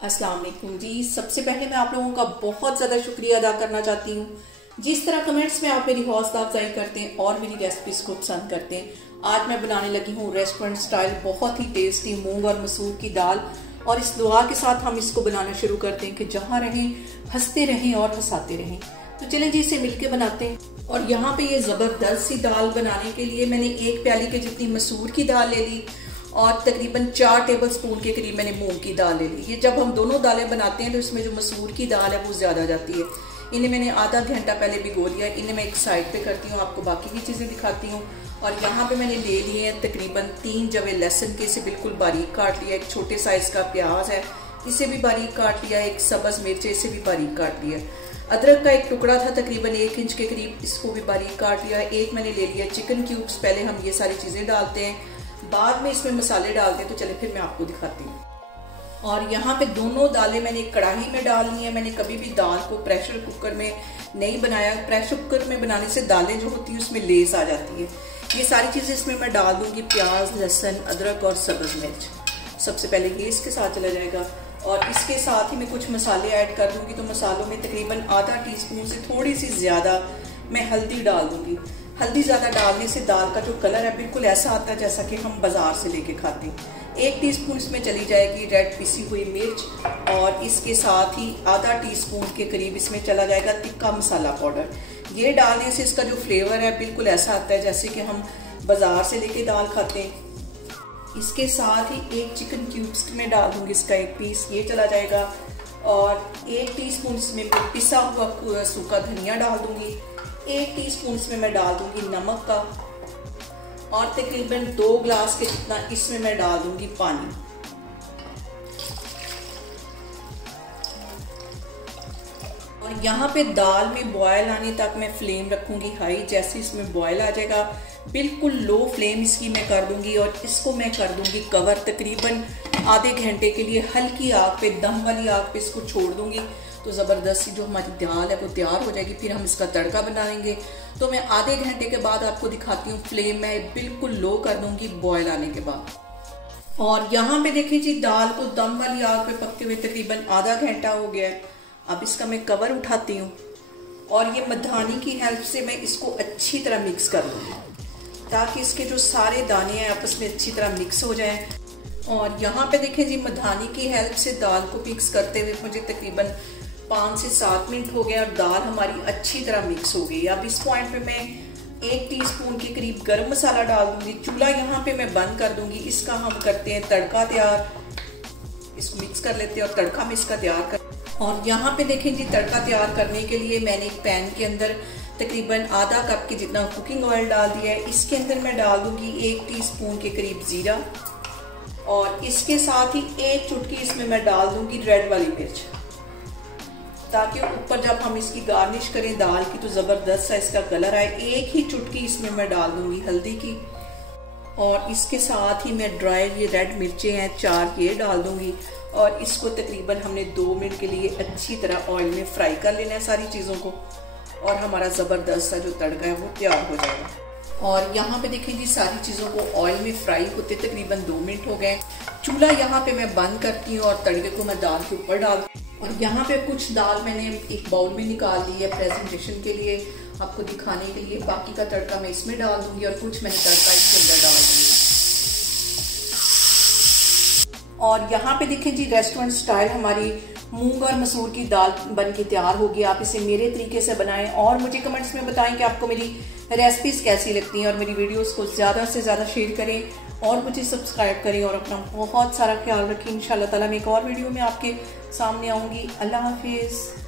अस्सलाम वालेकुम जी। सबसे पहले मैं आप लोगों का बहुत ज़्यादा शुक्रिया अदा करना चाहती हूँ जिस तरह कमेंट्स में आप मेरी हौसला अफजाई करते हैं और मेरी रेसिपीज़ को पसंद करते हैं। आज मैं बनाने लगी हूँ रेस्टोरेंट स्टाइल बहुत ही टेस्टी मूंग और मसूर की दाल, और इस दुआ के साथ हम इसको बनाना शुरू करते हैं कि जहाँ रहें हंसते रहें और हंसाते रहें। तो चलें जी, इसे मिलके बनाते हैं। और यहाँ पे ये ज़बरदस्त सी दाल बनाने के लिए मैंने 1 प्याली के जितनी मसूर की दाल ले ली और तकरीबन 4 टेबलस्पून के करीब मैंने मूंग की दाल ले ली। ये जब हम दोनों दालें बनाते हैं तो इसमें जो मसूर की दाल है वो ज़्यादा जाती है। इन्हें मैंने आधा घंटा पहले भिगो लिया। इन्हें मैं एक साइड पे करती हूँ, आपको बाकी की चीज़ें दिखाती हूँ। और यहाँ पे मैंने ले लिए हैं तकरीबन 3 जवे लहसुन के, इसे बिल्कुल बारीक काट लिया। एक छोटे साइज़ का प्याज है, इसे भी बारीक काट लिया। एक सब्ज़ मिर्च, इसे भी बारीक काट लिया। अदरक का एक टुकड़ा था तकरीबन 1 इंच के करीब, इसको भी बारीक काट लिया। एक मैंने ले लिया चिकन क्यूब्स। पहले हम ये सारी चीज़ें डालते हैं, बाद में इसमें मसाले डालते हैं। तो चले फिर मैं आपको दिखाती हूँ। और यहाँ पे दोनों दालें मैंने कढ़ाई में डाल ली हैं। मैंने कभी भी दाल को प्रेशर कुकर में नहीं बनाया। प्रेशर कुकर में बनाने से दालें जो होती हैं उसमें लेस आ जाती है। ये सारी चीज़ें इसमें मैं डाल दूँगी, प्याज, लहसुन, अदरक और सब्ज़ मिर्च। सबसे पहले ये इसके साथ चला जाएगा और इसके साथ ही मैं कुछ मसाले ऐड कर दूँगी। तो मसालों में तकरीबन आधा टीस्पून से थोड़ी सी ज़्यादा मैं हल्दी डाल दूँगी। हल्दी ज़्यादा डालने से दाल का जो कलर है बिल्कुल ऐसा आता है जैसा कि हम बाज़ार से लेके खाते हैं। 1 टीस्पून इसमें चली जाएगी रेड पिसी हुई मिर्च, और इसके साथ ही आधा टीस्पून के करीब इसमें चला जाएगा तिक्का मसाला पाउडर। ये डालने से इसका जो फ्लेवर है बिल्कुल ऐसा आता है जैसे कि हम बाज़ार से लेके दाल खाते हैं। इसके साथ ही 1 चिकन क्यूब्स में डाल दूँगी, इसका 1 पीस ये चला जाएगा। और 1 टीस्पून इसमें पिसा हुआ सूखा धनिया डाल दूँगी। 1 टीस्पून इसमें मैं डाल दूँगी नमक का, और तकरीबन 2 ग्लास के जितना इसमें मैं डाल दूँगी पानी। और यहाँ पे दाल में बॉयल आने तक मैं फ्लेम रखूँगी हाई। जैसे इसमें बॉयल आ जाएगा बिल्कुल लो फ्लेम इसकी मैं कर दूँगी, और इसको मैं कर दूँगी कवर तकरीबन आधे घंटे के लिए। हल्की आग पे, दम वाली आग पे इसको छोड़ दूँगी। तो ज़बरदस्ती जो हमारी दाल है वो तैयार हो जाएगी। फिर हम इसका तड़का बनाएंगे। तो मैं आधे घंटे के बाद आपको दिखाती हूँ। फ्लेम मैं बिल्कुल लो कर दूँगी बॉयल आने के बाद। और यहाँ पे देखिए जी, दाल को दम वाली आग पे पकते हुए तकरीबन आधा घंटा हो गया है। अब इसका मैं कवर उठाती हूँ और ये मधानी की हेल्प से मैं इसको अच्छी तरह मिक्स कर लूँगी ताकि इसके जो सारे दाने हैं आपस में अच्छी तरह मिक्स हो जाएं। और यहाँ पे देखें जी, मधानी की हेल्प से दाल को मिक्स करते हुए मुझे तकरीबन 5 से 7 मिनट हो गए और दाल हमारी अच्छी तरह मिक्स हो गई। अब इस पॉइंट पे मैं 1 टीस्पून के करीब गरम मसाला डाल दूंगी। चूल्हा यहाँ पे मैं बंद कर दूंगी। इसका हम करते हैं तड़का तैयार। इसको मिक्स कर लेते हैं और तड़का में इसका तैयार कर। और यहाँ पे देखें जी, तड़का तैयार करने के लिए मैंने एक पैन के अंदर तकरीबन आधा कप के जितना कुकिंग ऑयल डाल दिया है। इसके अंदर मैं डाल दूंगी 1 टीस्पून के करीब ज़ीरा, और इसके साथ ही 1 चुटकी इसमें मैं डाल दूंगी रेड वाली मिर्च, ताकि ऊपर जब हम इसकी गार्निश करें दाल की तो ज़बरदस्त सा इसका कलर आए। 1 ही चुटकी इसमें मैं डाल दूंगी हल्दी की, और इसके साथ ही मैं ड्राई ये रेड मिर्चें हैं 4 ये डाल दूंगी। और इसको तकरीबन हमने 2 मिनट के लिए अच्छी तरह ऑयल में फ्राई कर लेना है सारी चीज़ों को, और हमारा ज़बरदस्त सा जो तड़का है वो तैयार हो जाएगा। और यहाँ पे देखिए जी, सारी चीज़ों को ऑयल में फ्राई होते तकरीबन 2 मिनट हो गए। चूल्हा यहाँ पे मैं बंद करती हूँ और तड़के को मैं दाल के ऊपर डाल। और यहाँ पे कुछ दाल मैंने एक बाउल में निकाल ली है प्रेजेंटेशन के लिए, आपको दिखाने के लिए। बाकी का तड़का मैं इसमें डाल दूंगी और कुछ मैंने तड़का इसके अंदर डाल दूंगी। और यहाँ पे देखें जी, रेस्टोरेंट स्टाइल हमारी मूंग और मसूर की दाल बन के तैयार होगी। आप इसे मेरे तरीके से बनाएं और मुझे कमेंट्स में बताएं कि आपको मेरी रेसिपीज़ कैसी लगती हैं। और मेरी वीडियोस को ज़्यादा से ज़्यादा शेयर करें और मुझे सब्सक्राइब करें, और अपना बहुत सारा ख्याल रखें। इंशाल्लाह ताला मैं एक और वीडियो में आपके सामने आऊँगी। अल्लाह हाफिज़।